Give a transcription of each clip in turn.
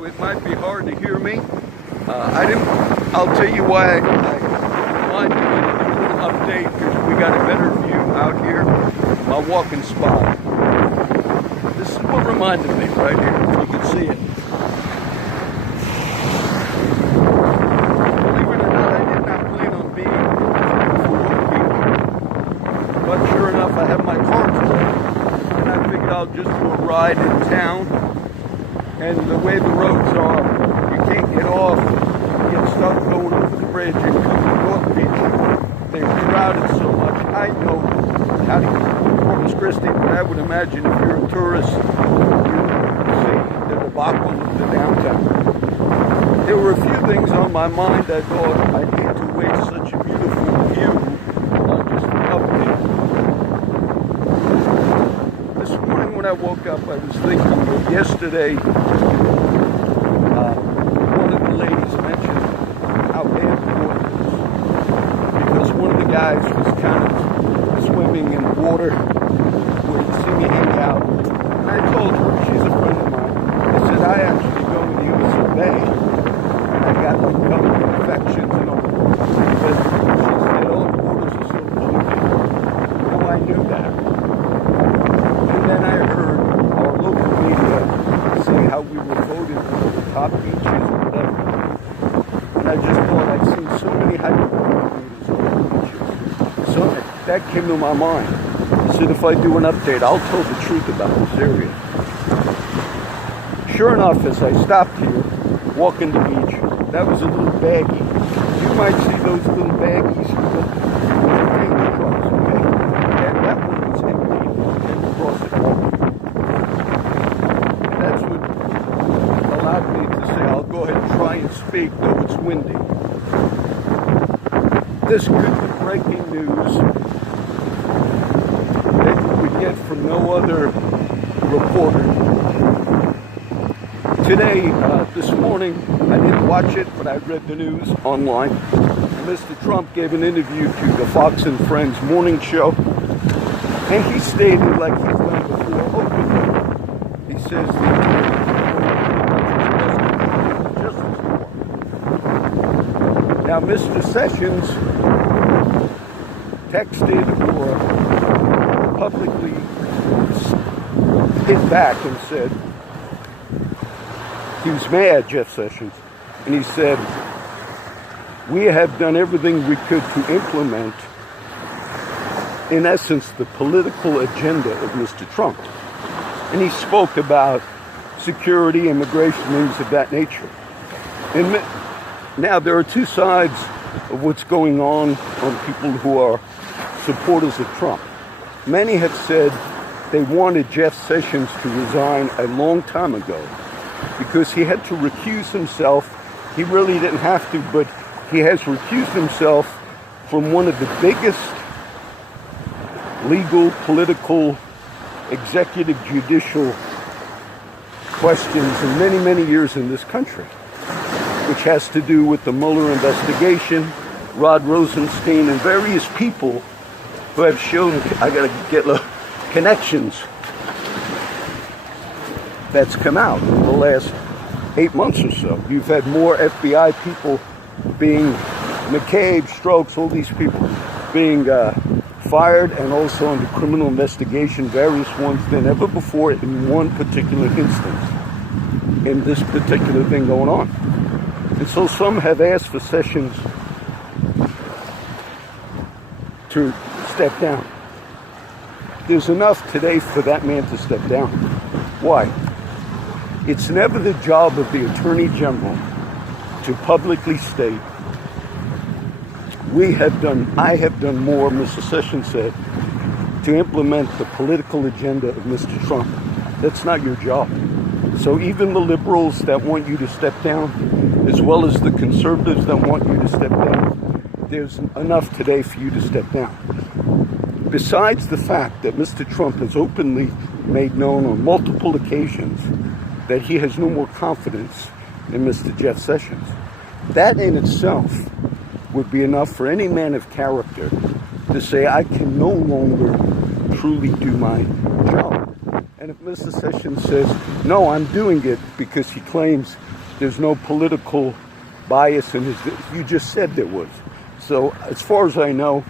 It might be hard to hear me. I'll tell you why I wanted to do an update, because we got a better view out here. My walking spot. This is what reminded me right here. You can see it. Believe it or not, I did not plan on being here. But sure enough, I have my car full, and I figured I'll just do a ride in town. And the way the roads are, you can't get off, you get stuck going over the bridge and come to North Beach. They're crowded so much. I know how to get to Corpus Christi, but I would imagine if you're a tourist, you see the debacle of the downtown. There were a few things on my mind. I thought I hate to waste such a beautiful view on just an update. This morning when I woke up, I was thinking that yesterday, one of the ladies mentioned how bad the water is, because one of the guys was kind of swimming in water where he'd see me hang out. And I told her, she's a friend of mine, I said, I actually go in the Usa Bay, and I got like government infections and all. But she said, oh, the waters are so polluted. No, I knew that. And then I heard our local media say how we were voted for the top beaches or whatever. And I just thought I'd seen so many hypermobility on the beaches. So that came to my mind. I said, if I do an update, I'll tell the truth about this area. Sure enough, as I stopped here, walking the beach, that was a little baggie. You might see those little baggies with the trucks, okay? That one was empty. And across it all. And that's what allowed me to say, I'll go ahead and try and speak, though it's windy. This could be breaking news that you would get from no other reporter. Today, this morning, I didn't watch it, but I read the news online. Mr. Trump gave an interview to the Fox and Friends morning show, and he stated, like he's done before, openly, he says now, Mr. Sessions texted or publicly hit back and said, he was mad, Jeff Sessions, and he said, we have done everything we could to implement, in essence, the political agenda of Mr. Trump. And he spoke about security, immigration, things of that nature. And now there are two sides of what's going on people who are supporters of Trump. Many have said they wanted Jeff Sessions to resign a long time ago because he had to recuse himself. He really didn't have to, but he has recused himself from one of the biggest legal, political, executive, judicial questions in many, many years in this country, which has to do with the Mueller investigation, Rod Rosenstein, and various people who have shown, I got to get connections that's come out in the last 8 months or so. You've had more FBI people being, McCabe, Strokes, all these people being fired and also under criminal investigation, various ones than ever before in one particular instance, in this particular thing going on. And so some have asked for Sessions to step down. There's enough today for that man to step down. Why? It's never the job of the Attorney General to publicly state, I have done more, Mr. Sessions said, to implement the political agenda of Mr. Trump. That's not your job. So even the liberals that want you to step down, as well as the conservatives that want you to step down, there's enough today for you to step down. Besides the fact that Mr. Trump has openly made known on multiple occasions that he has no more confidence in Mr. Jeff Sessions. That in itself would be enough for any man of character to say, I can no longer truly do my job. And if Mr. Sessions says, no, I'm doing it because he claims there's no political bias in his, you just said there was. So as far as I know,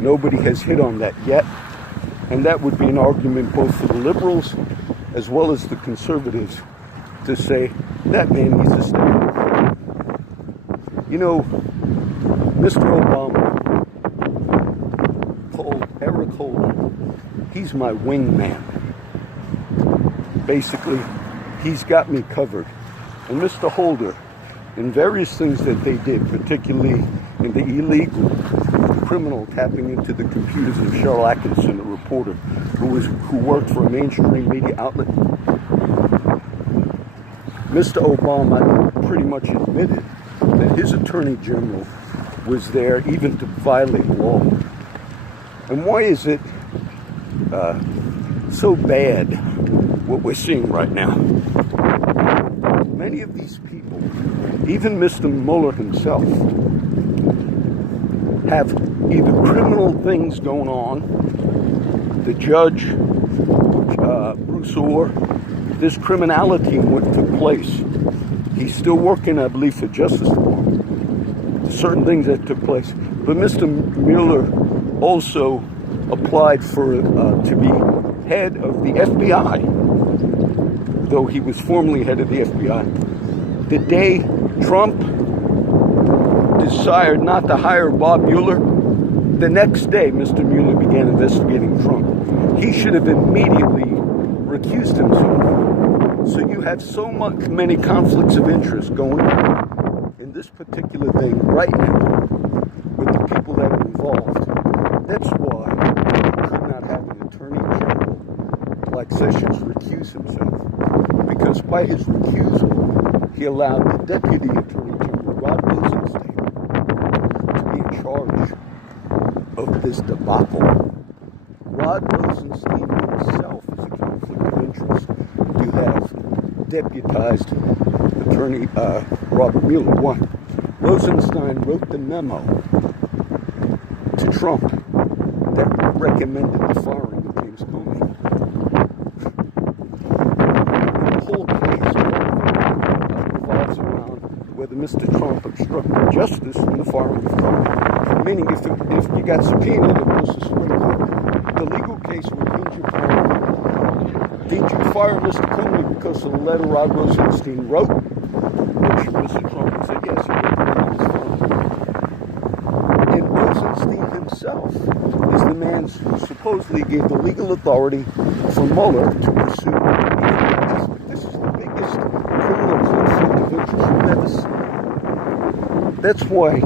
nobody has hit on that yet. And that would be an argument both for the liberals as well as the conservatives to say that man needs to step down. You know, Mr. Obama told Eric Holder, he's my wingman. Basically, he's got me covered. And Mr. Holder, in various things that they did, particularly in the illegal criminal tapping into the computers of Cheryl Atkinson, a reporter who worked for a mainstream media outlet, Mr. Obama pretty much admitted that his attorney general was there even to violate law. And why is it so bad what we're seeing right now? Many of these people, even Mr. Mueller himself, have either criminal things going on. The judge, Bruce Orr, this criminality what took place. He's still working, I believe, for Justice Department. Certain things that took place. But Mr. Mueller also applied for to be head of the FBI, though he was formerly head of the FBI. The day Trump decided not to hire Bob Mueller, the next day Mr. Mueller began investigating Trump. He should have immediately recused himself. So you have so many conflicts of interest going on in this particular thing right now with the people that are involved. That's why you could not have an attorney general like Sessions recuse himself. Because by his recusal, he allowed the deputy attorney general, Rod Rosenstein, to be in charge of this debacle. Rod Rosenstein himself is a conflict of interest. You have deputized attorney Robert Mueller. One, Rosenstein wrote the memo to Trump that recommended the firing of James Comey. The whole case revolves around whether Mr. Trump obstructed justice in the firing of Comey. Meaning, if you got subpoenaed, it goes to Supreme Court. The legal case would hinge upon, did you fire Mr. Comey because of the letter Rod Rosenstein wrote? Which Mr. Trump said, yes, he wrote the letter. And Rosenstein himself is the man who supposedly gave the legal authority for Mueller to pursue. This is the biggest criminal conflict of interest we've ever seen. That's why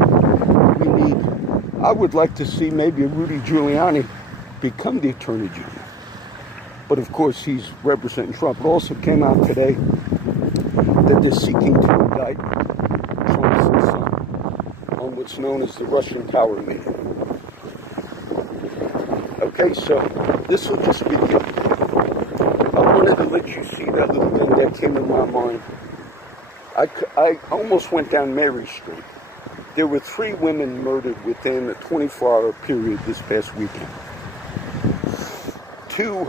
we need, I would like to see maybe Rudy Giuliani become the Attorney General. But of course, he's representing Trump. It also came out today that they're seeking to indict Trump's son on what's known as the Russian Tower meeting. Okay, so this will just be, I wanted to let you see that little thing that came in my mind. I almost went down Mary Street. There were 3 women murdered within a 24-hour period this past weekend. 2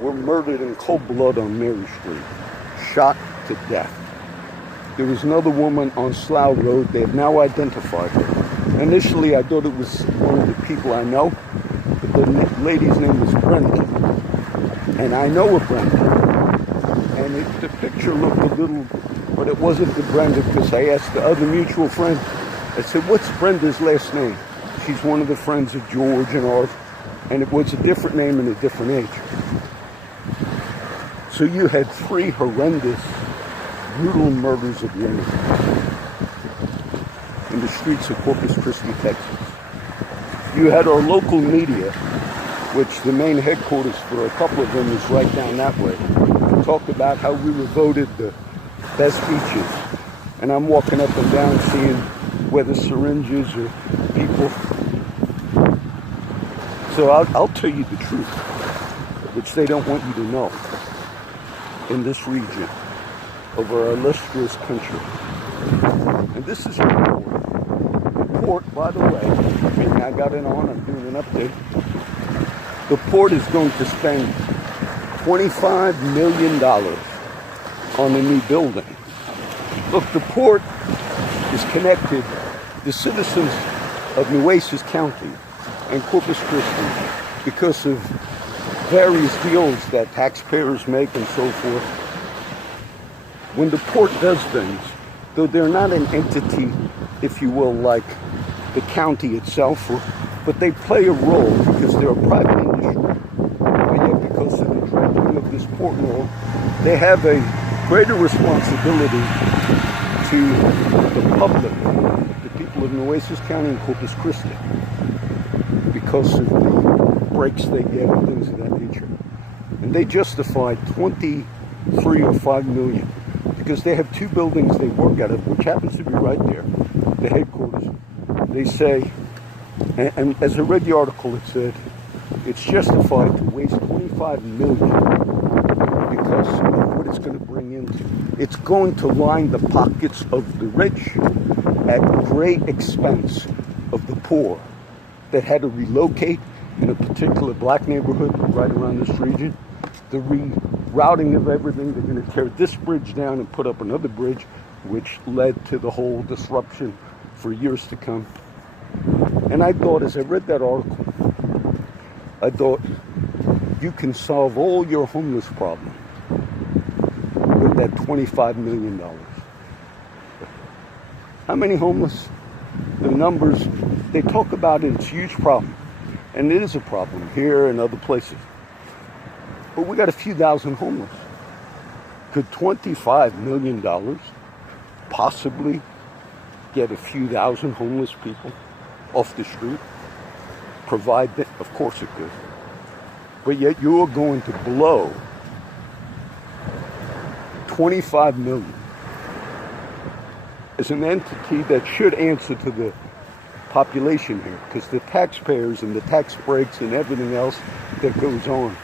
were murdered in cold blood on Mary Street, shot to death. There was another woman on Slough Road. They have now identified her. Initially, I thought it was one of the people I know, but the lady's name was Brenda. And I know a Brenda. And the picture looked a little, but it wasn't the Brenda, because I asked the other mutual friend, I said, what's Brenda's last name? She's one of the friends of George and ours, and it was a different name and a different age. So you had 3 horrendous, brutal murders of women in the streets of Corpus Christi, Texas. You had our local media, which the main headquarters for a couple of them is right down that way, talked about how we were voted the best beaches. And I'm walking up and down seeing whether syringes or people. So I'll tell you the truth, which they don't want you to know. In this region of our illustrious country. And this is a report. The port, by the way, I got it on, I'm doing an update. The port is going to spend $25 million on a new building. Look, the port is connected. The citizens of Nueces County and Corpus Christi, because of various deals that taxpayers make and so forth, when the port does things, though they're not an entity, if you will, like the county itself, but they play a role because they're a private industry. But yet, because of the dredging of this port role, they have a greater responsibility to the public, the people of Nueces County and Corpus Christi, because of the breaks they get and things of that nature. And they justified 23 or 5 million because they have 2 buildings they work out of, which happens to be right there, the headquarters. They say, and as I read the article, it said it's justified to waste 25 million because of what it's going to bring into. It's going to line the pockets of the rich at great expense of the poor that had to relocate in a particular black neighborhood right around this region. The rerouting of everything, they're going to tear this bridge down and put up another bridge, which led to the whole disruption for years to come. And I thought, as I read that article, I thought, you can solve all your homeless problem with that $25 million. How many homeless? The numbers, they talk about it, it's a huge problem. And it is a problem here and other places. But we got a few thousand homeless. Could $25 million possibly get a few thousand homeless people off the street? Provide that? Of course it could. But yet you're going to blow 25 million as an entity that should answer to the population here, because the taxpayers and the tax breaks and everything else that goes on.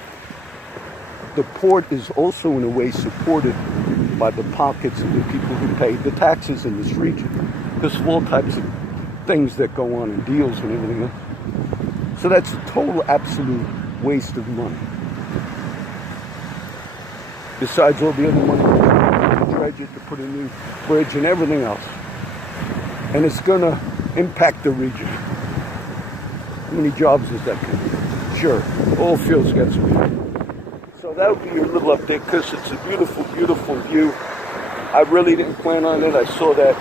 The port is also in a way supported by the pockets of the people who pay the taxes in this region, because of all types of things that go on and deals and everything else. So that's a total absolute waste of money. Besides all the other money to dredge it, to put a new bridge and everything else. And it's going to impact the region. How many jobs is that going to be? Sure, all fields got some people. So that would be your little update, because it's a beautiful, beautiful view. I really didn't plan on it. I saw that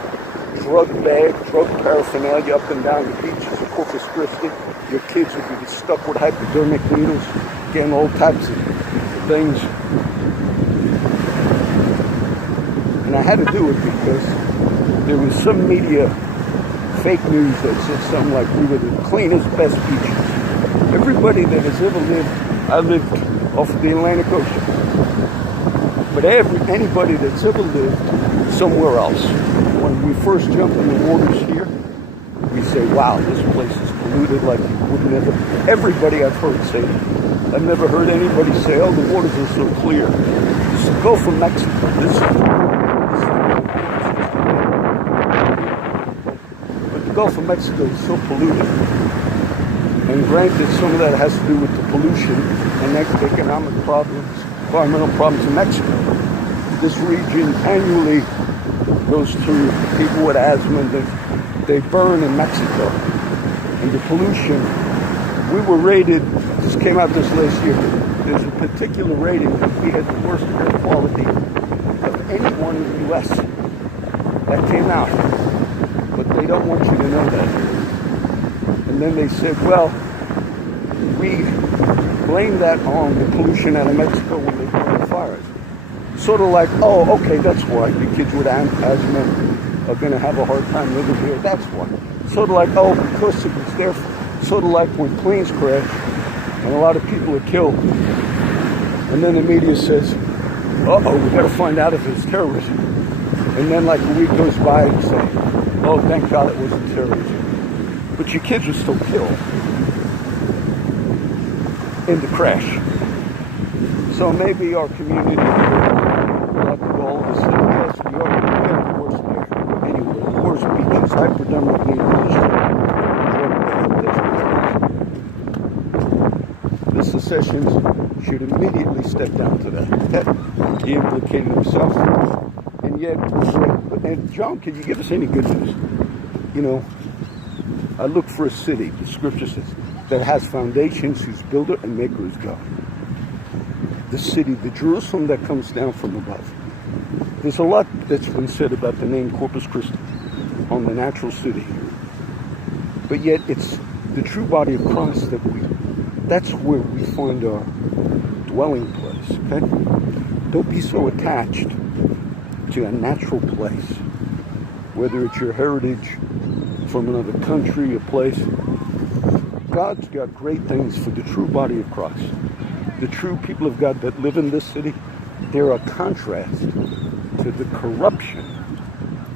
drug paraphernalia up and down the beaches of Corpus Christi. Your kids would be stuck with hypodermic needles, getting all types of things. And I had to do it because there was some media fake news that said something like we were the cleanest, best beaches. Everybody that has ever lived, I lived off of the Atlantic Ocean. But anybody that's ever lived somewhere else, when we first jump in the waters here, we say, wow, this place is polluted like you would never. Everybody I've heard say that. I've never heard anybody say, oh, the waters are so clear. It's the Gulf of Mexico. But the Gulf of Mexico is so polluted. And granted, some of that has to do with the pollution and economic problems, environmental problems in Mexico. This region annually goes through people with asthma, and they burn in Mexico. And the pollution, we were rated, this came out this last year, there's a particular rating that we had the worst air quality of anyone in the U.S. That came out. But they don't want you to know that. And then they said, well, we blame that on the pollution out of Mexico when they burn the fires. Sort of like, oh, okay, that's why the kids with asthma are going to have a hard time living here. That's why. Sort of like, oh, because it was there. Sort of like when planes crash and a lot of people are killed. And then the media says, uh-oh, we got to find out if it's terrorism. And then like a week goes by and say, oh, thank God it wasn't terrorism. But your kids were still killed in the crash. So maybe our community will have to go all of a sudden, yes, we have the worst there. Anyway, the worst beaches, hypodermic needles. This session should immediately step down to that. He implicated himself. And yet, and John, can you give us any good news? You know, I look for a city, the scripture says, that has foundations, whose builder and maker is God. The city, the Jerusalem that comes down from above. There's a lot that's been said about the name Corpus Christi on the natural city. But yet it's the true body of Christ that's where we find our dwelling place, okay? Don't be so attached to a natural place, whether it's your heritage from another country, a place. God's got great things for the true body of Christ. The true people of God that live in this city, they're a contrast to the corruption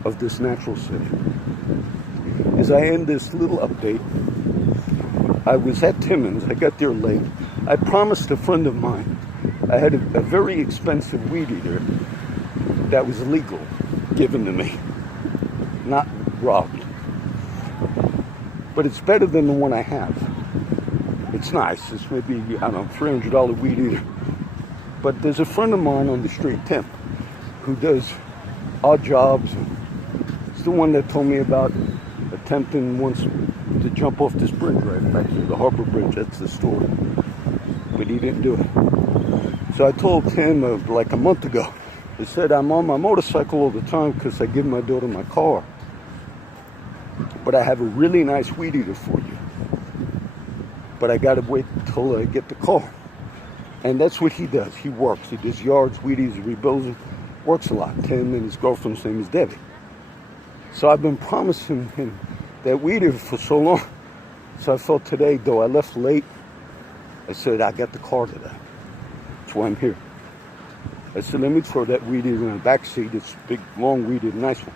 of this natural city. As I end this little update, I was at Timmins. I got there late. I promised a friend of mine, I had a very expensive weed eater that was legal given to me, not robbed. But it's better than the one I have. It's nice. It's maybe, I don't know, $300 weed eater. But there's a friend of mine on the street, Tim, who does odd jobs. He's the one that told me about attempting once to jump off this bridge right back to the Harbor Bridge. That's the story. But he didn't do it. So I told Tim like a month ago, I said, I'm on my motorcycle all the time because I give my daughter my car. But I have a really nice weed eater for you. But I got to wait until I get the car. And that's what he does. He works. He does yards, weed eaters, rebuilds them. Works a lot. Tim and his girlfriend's name is Debbie. So I've been promising him that weed eater for so long. So I felt today, though I left late, I said, I got the car today. That's why I'm here. I said, let me throw that weed eater in the back seat. It's a big, long weed eater, nice one.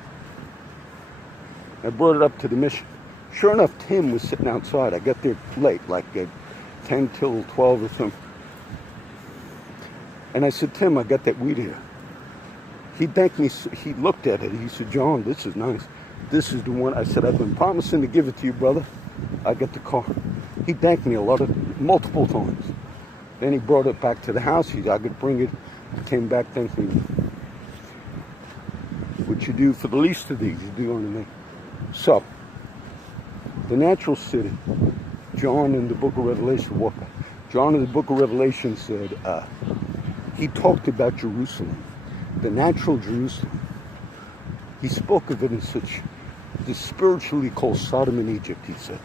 I brought it up to the mission. Sure enough, Tim was sitting outside. I got there late, like at 10 till 12 or something. And I said, Tim, I got that weed eater. He thanked me. He looked at it. He said, John, this is nice. This is the one. I said, I've been promising to give it to you, brother. I got the car. He thanked me multiple times. Then he brought it back to the house. I could bring it. He came back, thanked me. What you do for the least of these, you do unto me. So, the natural city, John in the book of Revelation, John in the book of Revelation said, he talked about Jerusalem, the natural Jerusalem. He spoke of it in such, this spiritually called Sodom and Egypt, he said.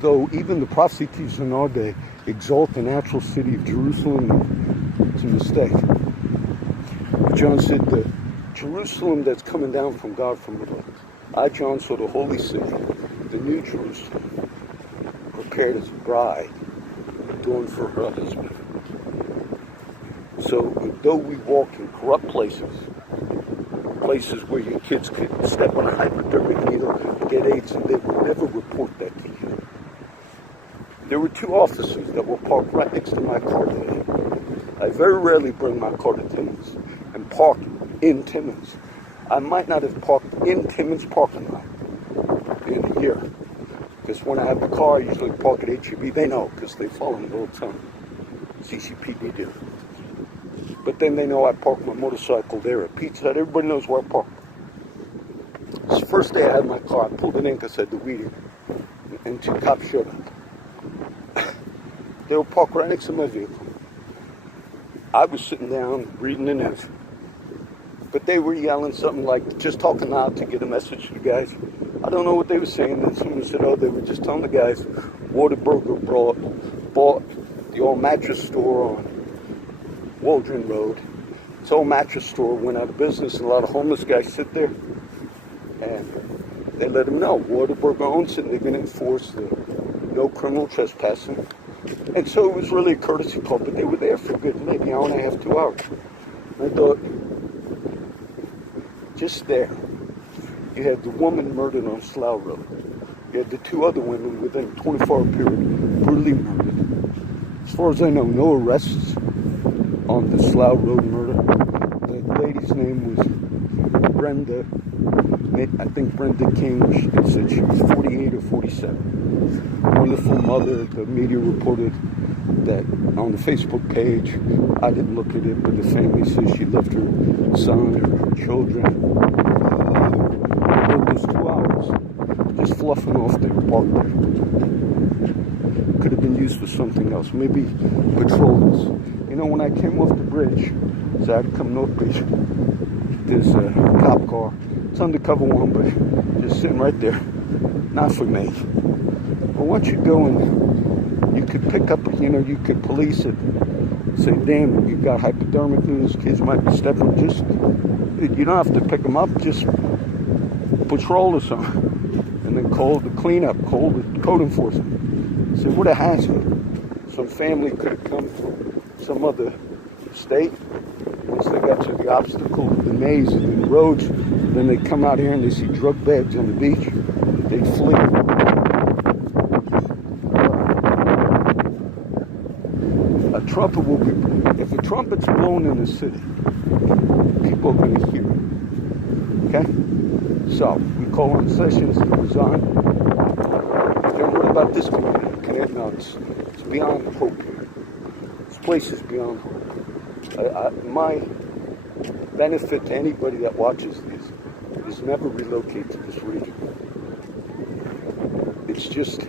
Though even the prophecies in our day exalt the natural city of Jerusalem, it's a mistake. But John said the Jerusalem that's coming down from God from above. I, John, saw the holy city, the new Jerusalem, prepared as a bride, adorned for her husband. So, though we walk in corrupt places where your kids could step on a hypodermic needle, get AIDS, and they will never report that to you. There were two officers that were parked right next to my car today. I very rarely bring my car to Timmins and park in Timmins. I might not have parked in Timmins parking lot in a year. Because when I have the car, I usually park at HEB. They know, because they follow me all the time. CCPD do. But then they know I park my motorcycle there at Pizza Hut. Everybody knows where I park. This first day I had my car, I pulled it in because I had the weed in. And two cops showed up. They were parked right next to my vehicle. I was sitting down reading the news. But they were yelling something like, just talking loud to get a message to the guys. I don't know what they were saying. Then someone said, oh, they were just telling the guys, Whataburger bought the old mattress store on Waldron Road. This old mattress store went out of business, and a lot of homeless guys sit there. And they let them know, Whataburger owns it, and they're going to enforce the no criminal trespassing. And so it was really a courtesy call, but they were there for a good maybe hour and a half, 2 hours. I thought, just there, you had the woman murdered on Slough Road. You had the two other women within a 24-hour period brutally murdered. As far as I know, no arrests on the Slough Road murder. The lady's name was Brenda. I think Brenda King. It said she was 48 or 47. Wonderful mother. The media reported that on the Facebook page, I didn't look at it, but the family says she left her son or her children. Those 2 hours just fluffing off their park there. Could have been used for something else, maybe patrols. You know, when I came off the bridge, so I had to come North Beach, there's a cop car. It's undercover one, but just sitting right there. Not for me. But once you go and you could pick up, you could police it. Say, damn, you got hypodermic needles, kids might be stepping. Just, you don't have to pick them up, just patrol or something. And then call the cleanup, call the code enforcement. Say, what a hazard. Some family could have come from some other state. Once they got to the obstacle, the maze, and the roads, then they come out here and they see drug bags on the beach. They flee. A trumpet will be, if a trumpet's blown in the city, people are going to hear it. Okay? So, we call on Sessions to resign. And what about this community? No, it's beyond hope here. This place is beyond hope. My benefit to anybody that watches this is never relocate to this region. It's just,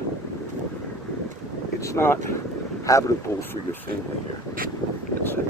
it's not habitable for your family here. That's it.